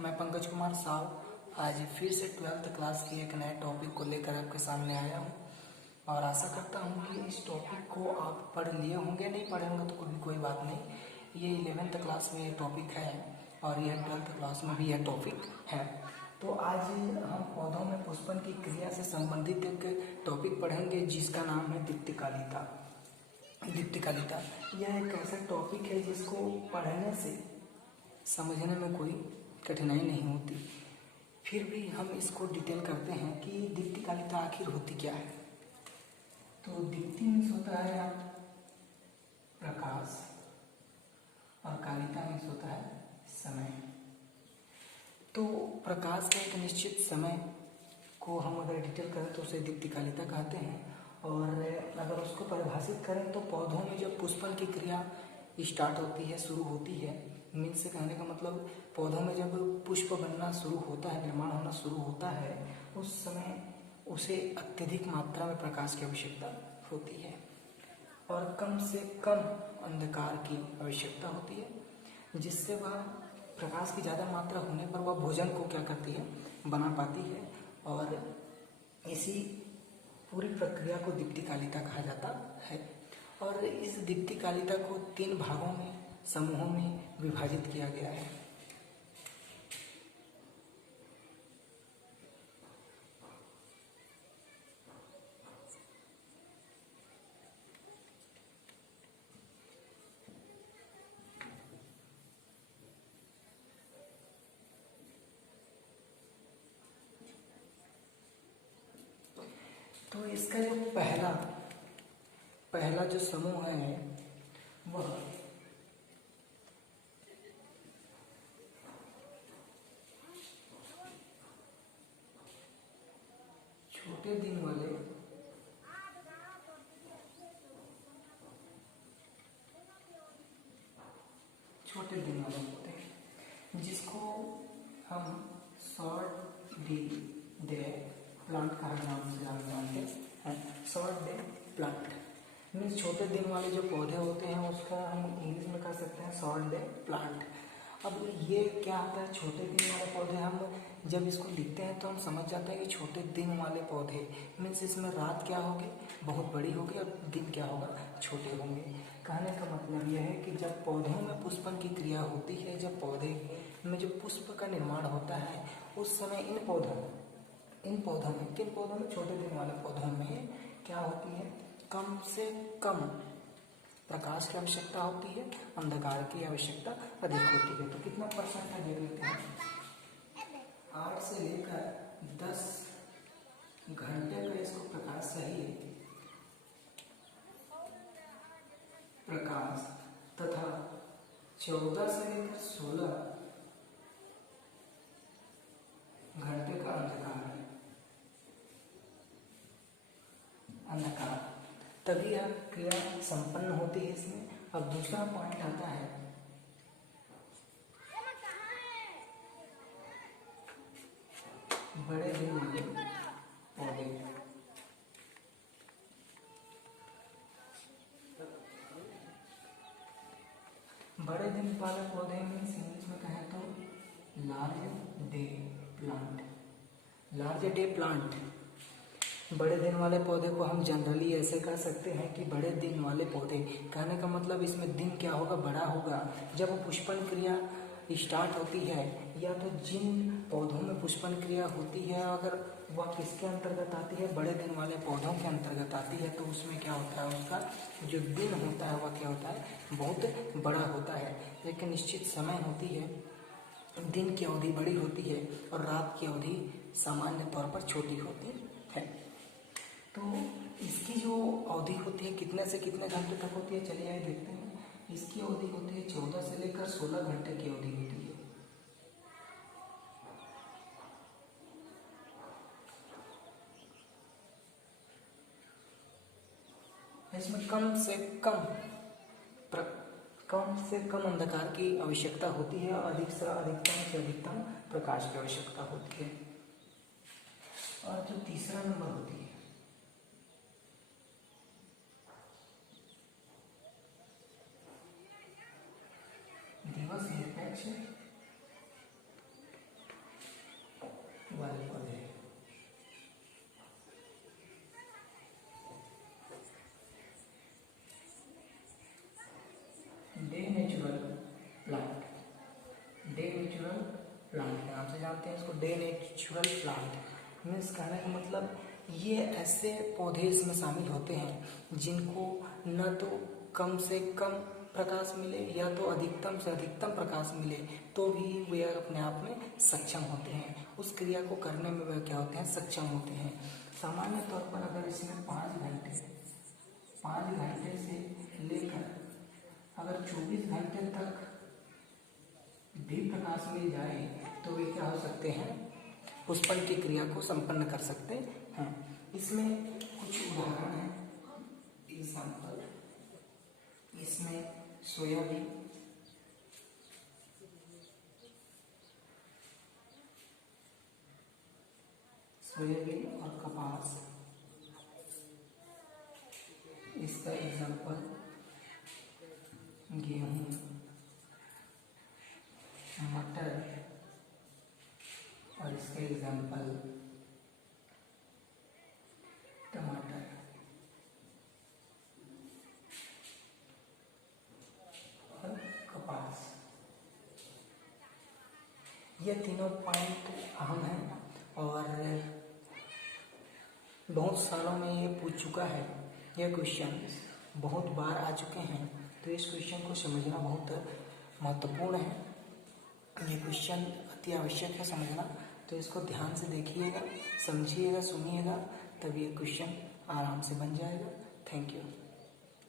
मैं पंकज कुमार साव आज फिर से 12th क्लास की एक नए टॉपिक को लेकर आपके सामने आया हूँ और आशा करता हूँ कि इस टॉपिक को आप पढ़ लिए होंगे। नहीं पढ़े होंगे तो कोई बात नहीं। ये 11th क्लास में ये टॉपिक है और यह 12th क्लास में भी यह टॉपिक है। तो आज हम पौधों में पुष्पन की क्रिया से संबंधित एक टॉपिक पढ़ेंगे जिसका नाम है दीप्तिकालिता। दीप्तिकालिता यह एक ऐसा टॉपिक है जिसको पढ़ने से समझने में कोई कठिनाई नहीं होती। फिर भी हम इसको डिटेल करते हैं कि दीप्तिकालिता आखिर होती क्या है। तो दीप्ति मीन्स होता है प्रकाश और कालिता मीन्स होता है समय। तो प्रकाश का एक निश्चित समय को हम अगर डिटेल करें तो उसे दीप्तिकालिता कहते हैं। और अगर उसको परिभाषित करें तो पौधों में जब पुष्पन की क्रिया स्टार्ट होती है, शुरू होती है, मीन्स से कहने का मतलब पौधों में जब पुष्प बनना शुरू होता है, निर्माण होना शुरू होता है, उस समय उसे अत्यधिक मात्रा में प्रकाश की आवश्यकता होती है और कम से कम अंधकार की आवश्यकता होती है, जिससे वह प्रकाश की ज़्यादा मात्रा होने पर वह भोजन को क्या करती है, बना पाती है। और इसी पूरी प्रक्रिया को दीप्तिकालिता कहा जाता है। और इस दीप्तिकालिता को 3 भागों में, समूहों में विभाजित किया गया है। तो इसका जो पहला जो समूह है वह छोटे दिन वाले होते हैं, जिसको हम शॉर्ट डे प्लांट का नाम से जानते हैं। शॉर्ट डे प्लांट मीन्स छोटे दिन वाले जो पौधे होते हैं उसका हम इंग्लिश में कह सकते हैं शॉर्ट डे प्लांट। अब ये क्या होता है, छोटे दिन वाले पौधे? हम जब इसको लिखते हैं तो हम समझ जाते हैं कि छोटे दिन वाले पौधे मीन्स इसमें रात क्या होगी, बहुत बड़ी होगी, और दिन क्या होगा, छोटे होंगे। कहने का मतलब यह है कि जब पौधों में पुष्पन की क्रिया होती है, जब पौधे में जो पुष्प का निर्माण होता है, उस समय इन पौधों में किन पौधों में, छोटे दिन वाले पौधों में क्या होती है, कम से कम प्रकाश की आवश्यकता होती है, अंधकार की आवश्यकता अधिक होती है। तो कितना परसेंट है देख लेते हैं। 8 से लेकर 10 घंटे का इसको प्रकाश चाहिए, प्रकाश, तथा 14 से लेकर 16 घंटे का अंधकार, तभी यह क्रिया संपन्न होती है इसमें। अब दूसरा पॉइंट आता है बड़े दिन वाले पौधे। बड़े दिन वाले पौधे मीन्स इंग्लिश में कहें तो लार्ज डे प्लांट। बड़े दिन वाले पौधे को हम जनरली ऐसे कह सकते हैं कि बड़े दिन वाले पौधे, कहने का मतलब इसमें दिन क्या होगा, बड़ा होगा। जब पुष्पन क्रिया स्टार्ट होती है, या तो जिन पौधों में पुष्पन क्रिया होती है अगर वह किसके अंतर्गत आती है, बड़े दिन वाले पौधों के अंतर्गत आती है, तो उसमें क्या होता है, उसका जो दिन होता है वह क्या होता है, बहुत बड़ा होता है। एक निश्चित समय होती है, दिन की अवधि बड़ी होती है और रात की अवधि सामान्य तौर पर छोटी होती है। तो इसकी जो अवधि होती है कितने से कितने घंटे तक होती है, चलिए आइए देखते हैं। इसकी अवधि होती है 14 से लेकर 16 घंटे की अवधि होती है। इसमें कम से कम अंधकार की आवश्यकता होती है, अधिकतम से अधिकतम प्रकाश की आवश्यकता होती है। और जो तीसरा नंबर होती है दिवस निरपेक्ष प्लांट के नाम से जानते हैं इसको, डे नेचुरल प्लांट। मीन्स कहने का मतलब ये ऐसे पौधे इसमें शामिल होते हैं जिनको न तो कम से कम प्रकाश मिले या तो अधिकतम से अधिकतम प्रकाश मिले तो भी वे अपने आप में सक्षम होते हैं, उस क्रिया को करने में वे क्या होते हैं, सक्षम होते हैं। सामान्य तौर पर अगर इसमें 5 घंटे से लेकर अगर 24 घंटे तक भी प्रकाश मिल जाए तो वे क्या हो सकते हैं, पुष्पन की क्रिया को संपन्न कर सकते हैं। इसमें कुछ उदाहरण हैं, एग्जाम्पल, इसमें सोयाबीन, और कपास, इसका एग्जाम्पल गेहूं, मटर, और इसका एग्जाम्पल टमाटर। और कपास। ये तीनों पॉइंट अहम हैं और बहुत सालों में ये पूछ चुका है, ये क्वेश्चन बहुत बार आ चुके हैं, तो इस क्वेश्चन को समझना बहुत महत्वपूर्ण है। ये क्वेश्चन अति आवश्यक है समझना, तो इसको ध्यान से देखिएगा, समझिएगा, सुनिएगा, तब ये क्वेश्चन आराम से बन जाएगा। Thank you.